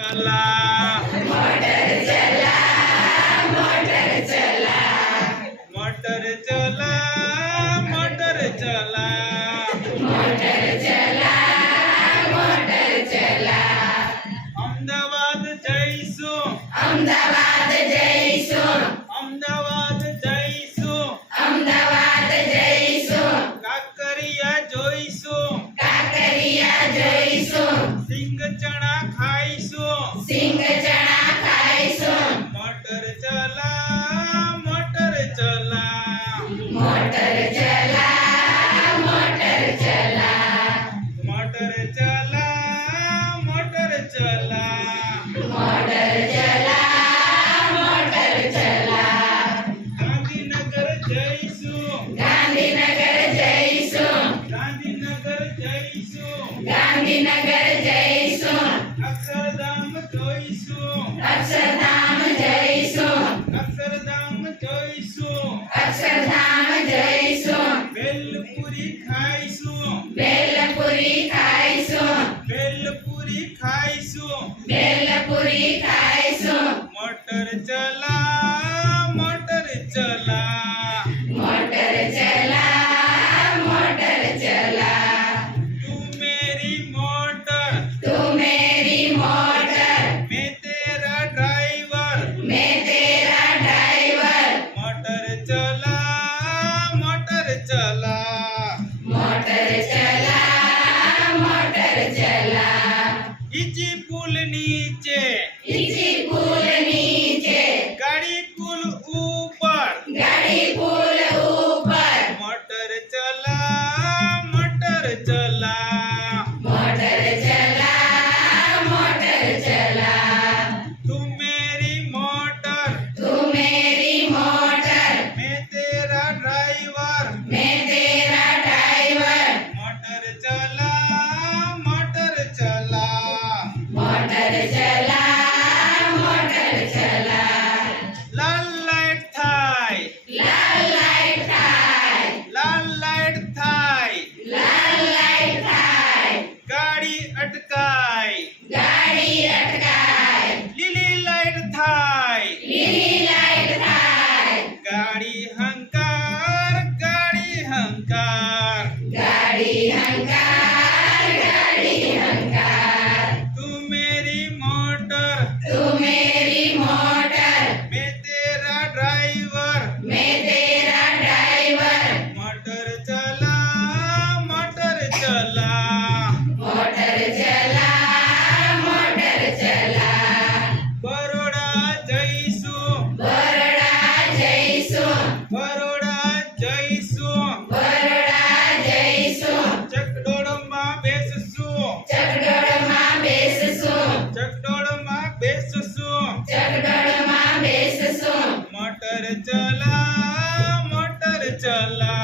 चला मोटर चला मोटर चला मोटर चला मोटर चला मोटर चला मोटर चला अमदावाद जईશું अमदावाद जईશું अमदावाद जईશું अमदावाद जईશું काकरिया જોઈશું કાકરિયા જોઈશું સિંગ ચણા ખાઈશું સિંગ ચણા ખાઈશું मोटर चला मोटर चला मोटर चला मोटर चला मोटर चला मोटर चला मोटर चला मोटर चला गांधीनगर जईશું ગાંધીનગર જઈશું गांधीनगर जईશું ગાંધીનગર જઈશું अक्षरधाम જોઈશું અક્ષરધામ જઈશું अक्षरधाम જોઈશું અક્ષરધામ જઈશું बेलपुरी खाईશું બેલપુરી ખાઈશું बेलपुरी खाईશું બેલપુરી ખાઈશું मोटर चला मोटर चला મોટર ચલા મોટર ચલા तू मेरी मोटर તું મેરી મોટર मैं तेरा ड्राइवर मैं तेरा ड्राइवर मोटर चला मोटर चला मोटर चला मोटर चला इजी पुल नीचे ઈજી પુલ નીચે गाड़ी पुल ऊपर ગાડી પુલ ઉપર मोटर चला मोटर चला મોટર ચલા મોટર ચલા तू मेरी मोटर તું મેરી મોટર मैं तेरा ड्राइवर मैं तेरा ड्राइवर मोटर चला मोटर चला मोटर चला मोटर चला लाल लाइट थाई लाल लाइट थाय लाल लाइट थाई लाल लाइट थाय गाड़ी अटकाई गाड़ी अटकाय लीली लाइट थाई લીલી લાઈટ थाय गाड़ी हंकार गाड़ी हंकार गाड़ी हंकार गाड़ी हंकार तू मेरी मोटर तू मेरी मोटर मैं तेरा ड्राइवर मैं तेरा ड्राइवर मोटर चला मोटर चला मोटर चला मोटर चला बरोड़ा जईશું बरोड़ा जईશું बरोड़ा जईશું बरोड़ा जईશું चकडोळમાં બેસશું ચકડોળમાં બેસશું ચकडोळમાં બેસશું ચકડોળમાં બેસશું मोटर चला मोटर चला